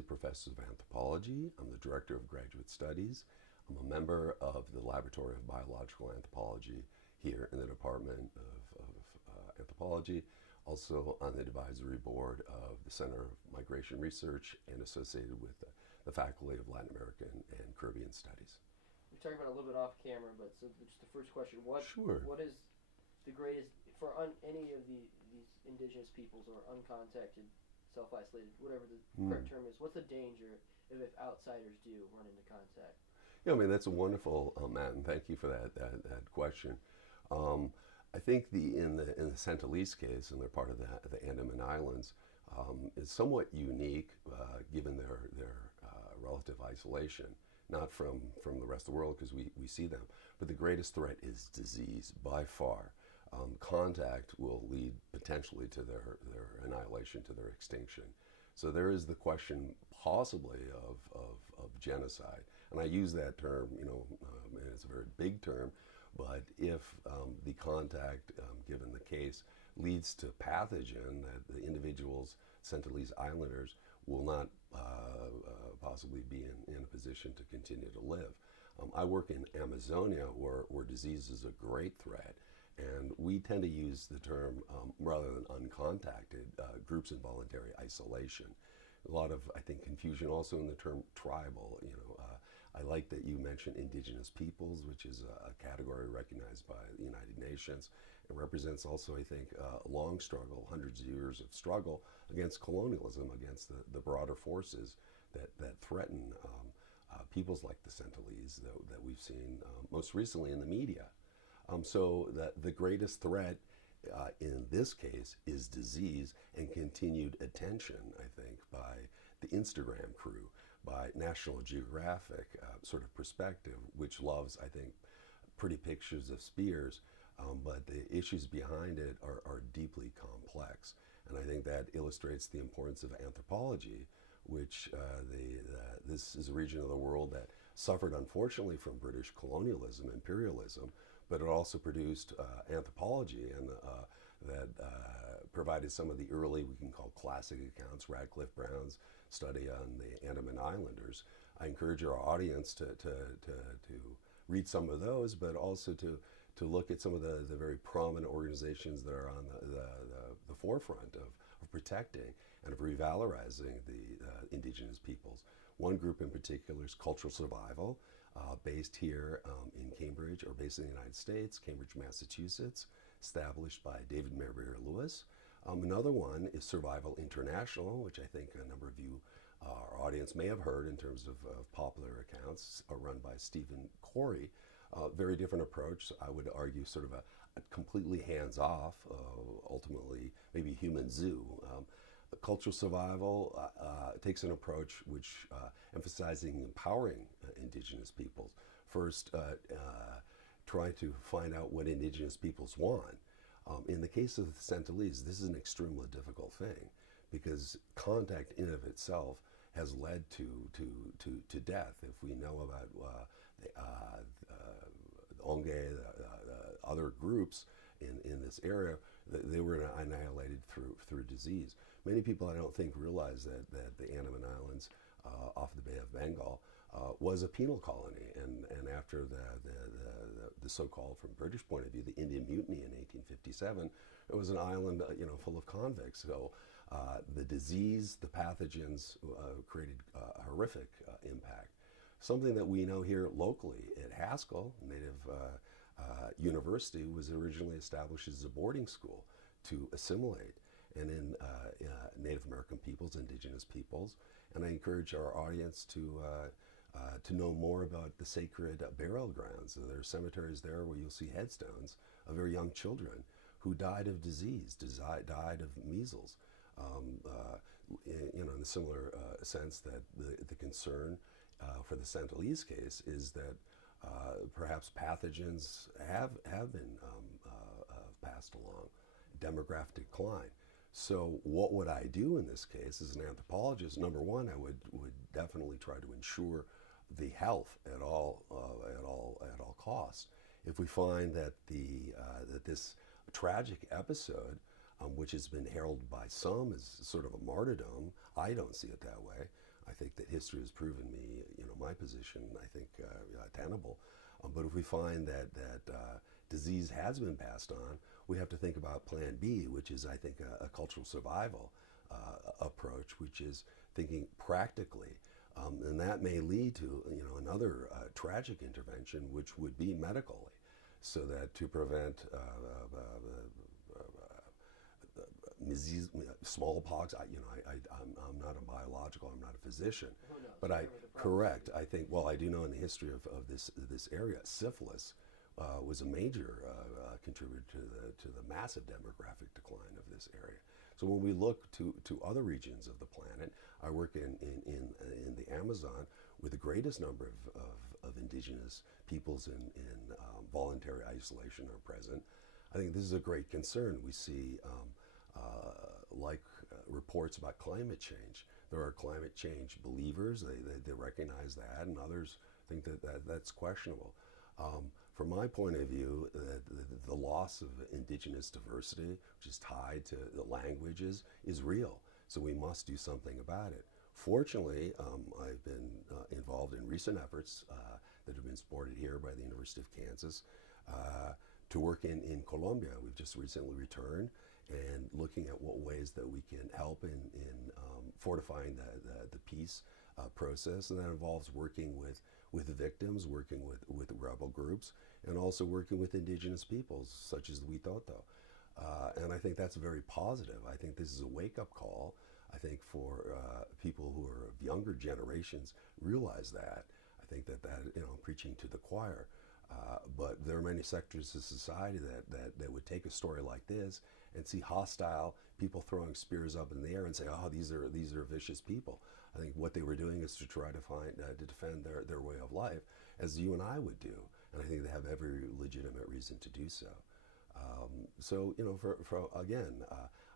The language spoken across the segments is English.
Professor of Anthropology. I'm the Director of Graduate Studies. I'm a member of the Laboratory of Biological Anthropology here in the Department of Anthropology, also on the advisory board of the Center of Migration Research and associated with the Faculty of Latin American and Caribbean Studies. We're talking about a little bit off camera, but so just the first question: Sure. What is the greatest for any of these indigenous peoples or uncontacted, self-isolated, whatever the correct term is? What's the danger if outsiders do run into contact? Yeah, I mean that's a wonderful, Matt, and thank you for that question. I think in the Sentinelese case, and they're part of the Andaman Islands, is somewhat unique given their relative isolation, not from the rest of the world because we see them. But the greatest threat is disease by far. Contact will lead potentially to their annihilation, to their extinction. So there is the question possibly of genocide. And I use that term, and it's a very big term, but if the contact, given the case, leads to pathogen that the individuals, Sentinelese Islanders, will not possibly be in a position to continue to live. I work in Amazonia where disease is a great threat. And we tend to use the term, rather than uncontacted, groups in voluntary isolation. A lot of, I think, confusion also in the term tribal. I like that you mentioned indigenous peoples, which is a category recognized by the United Nations. It represents also, I think, a long struggle, hundreds of years of struggle against colonialism, against the broader forces that threaten peoples like the Sentinelese that we've seen most recently in the media. So the greatest threat in this case is disease and continued attention, I think, by the Instagram crew, by National Geographic sort of perspective, which loves, I think, pretty pictures of spears, but the issues behind it are deeply complex. And I think that illustrates the importance of anthropology, which this is a region of the world that suffered unfortunately from British colonialism, imperialism, but it also produced anthropology and that provided some of the early, we can call classic accounts, Radcliffe Brown's study on the Andaman Islanders. I encourage our audience to read some of those, but also to look at some of the very prominent organizations that are on the forefront of protecting and of revalorizing the indigenous peoples. One group in particular is Cultural Survival, based here in Cambridge, or based in the United States, Cambridge, Massachusetts, established by David Marbury Lewis. Another one is Survival International, which I think a number of you, our audience, may have heard in terms of popular accounts, run by Stephen Corey. Very different approach. I would argue sort of a completely hands-off, ultimately maybe human zoo. Cultural Survival takes an approach which emphasizing empowering indigenous peoples. First, try to find out what indigenous peoples want. In the case of the Sentinelese, this is an extremely difficult thing because contact in of itself has led to death. If we know about the Onge, the other groups in this area, they were annihilated through disease. Many people, I don't think, realize that the Andaman Islands off the Bay of Bengal was a penal colony, and after the so-called, from British point of view, the Indian Mutiny in 1857, it was an island full of convicts. So the disease, the pathogens created a horrific impact. Something that we know here locally at Haskell Native University was originally established as a boarding school to assimilate and in Native American peoples, indigenous peoples. And I encourage our audience to know more about the sacred burial grounds. There are cemeteries there where you'll see headstones of very young children who died of disease, died of measles. In a similar sense that the concern for the Sentinelese case is that perhaps pathogens have been passed along, demographic decline. So what would I do in this case as an anthropologist? Number one, I would definitely try to ensure the health at all costs. If we find that that this tragic episode, which has been heralded by some as sort of a martyrdom, I don't see it that way. I think that history has proven me, my position, I think, tenable. But if we find that disease has been passed on, we have to think about Plan B, which is, I think, a cultural survival approach, which is thinking practically. And that may lead to, another tragic intervention, which would be medically, so that to prevent smallpox. I'm not a biological. I'm not a physician, but correct. I think. Well, I do know in the history of this area, syphilis was a major contributor to the massive demographic decline of this area. So when we look to other regions of the planet, I work in the Amazon with the greatest number of indigenous peoples in voluntary isolation are present. I think this is a great concern. We see reports about climate change. There are climate change believers, they recognize that, and others think that's questionable. From my point of view, the loss of indigenous diversity, which is tied to the languages, is real. So we must do something about it. Fortunately, I've been involved in recent efforts that have been supported here by the University of Kansas to work in Colombia. We've just recently returned and looking at what ways that we can help in fortifying the peace process, and that involves working with the victims, working with rebel groups, and also working with indigenous peoples such as the Witoto. And I think that's very positive. I think this is a wake-up call. I think for people who are of younger generations realize that. I think that I'm preaching to the choir. But there are many sectors of society that would take a story like this and see hostile people throwing spears up in the air and say, "Oh, these are vicious people." I think what they were doing is to try to defend their way of life, as you and I would do, and I think they have every legitimate reason to do so.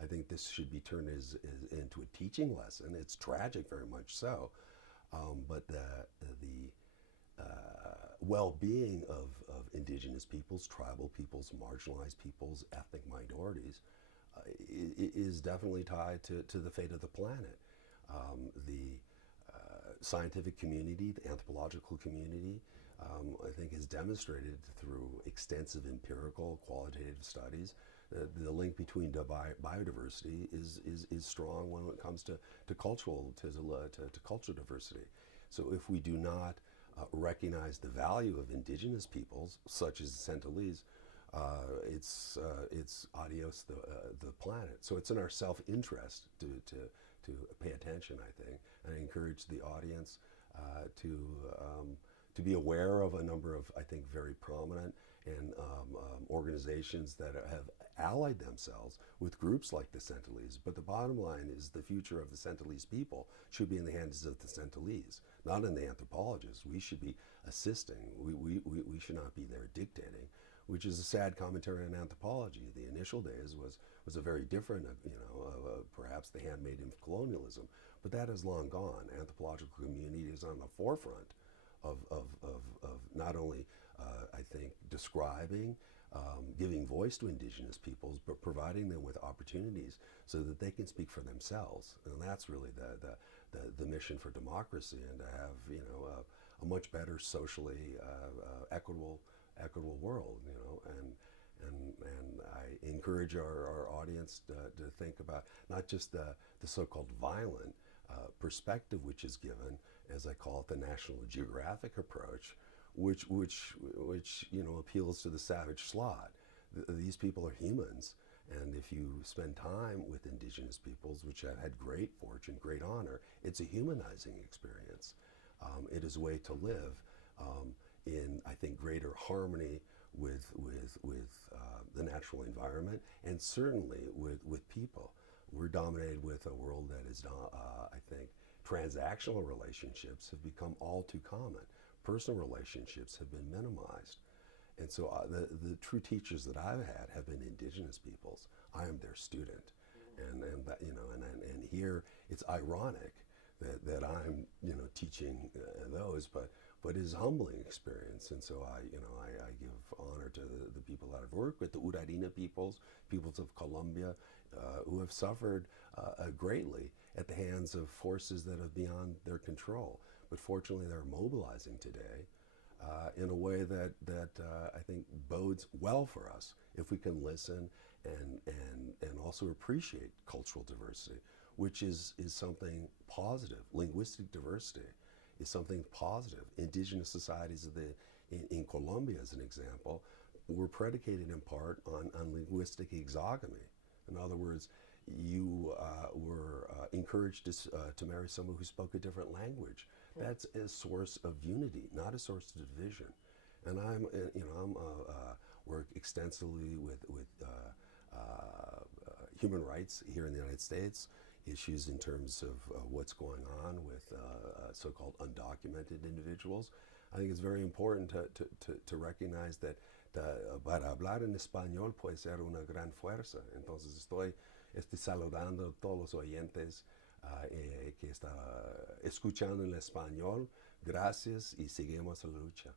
I think this should be turned into a teaching lesson. It's tragic, very much so, but the well-being of indigenous peoples, tribal peoples, marginalized peoples, ethnic minorities is definitely tied to the fate of the planet. The scientific community, the anthropological community, I think has demonstrated through extensive empirical, qualitative studies the link between biodiversity is strong when it comes to cultural diversity. So if we do not recognize the value of indigenous peoples, such as the Sentinelese, it's adios the planet. So it's in our self-interest to pay attention, I think. And I encourage the audience to be aware of a number of, I think, very prominent and organizations that have allied themselves with groups like the Sentinelese. But the bottom line is the future of the Sentinelese people should be in the hands of the Sentinelese, not in the anthropologists. We should be assisting. We should not be there dictating, which is a sad commentary on anthropology. The initial days was a very different, perhaps the handmaiden of colonialism, but that is long gone. Anthropological community is on the forefront of not only, I think, describing, giving voice to indigenous peoples, but providing them with opportunities so that they can speak for themselves. And that's really the mission for democracy, and to have, a much better socially equitable world, and I encourage our audience to think about not just the so-called violent perspective which is given, as I call it, the National Geographic approach, which appeals to the savage slot. These people are humans, and if you spend time with indigenous peoples, which have had great fortune, great honor, it's a humanizing experience. It is a way to live in, I think, greater harmony with the natural environment, and certainly with people. We're dominated with a world that is, I think, transactional relationships have become all too common. Personal relationships have been minimized. And so the true teachers that I've had have been indigenous peoples. I am their student. And here it's ironic that I'm teaching those, but but is a humbling experience. And so I give honor to the people that I've worked with, the Urarina peoples of Colombia, who have suffered greatly at the hands of forces that are beyond their control. But fortunately, they're mobilizing today in a way that I think bodes well for us if we can listen and also appreciate cultural diversity, which is something positive. Linguistic diversity is something positive. Indigenous societies in Colombia, as an example, were predicated in part on linguistic exogamy. In other words, you were encouraged to marry someone who spoke a different language. That's a source of unity, not a source of division. And I'm work extensively with human rights here in the United States, issues in terms of what's going on with so-called undocumented individuals. I think it's very important to recognize that para hablar en español puede ser una gran fuerza. Entonces estoy saludando a todos los oyentes que están escuchando en español. Gracias y seguimos la lucha.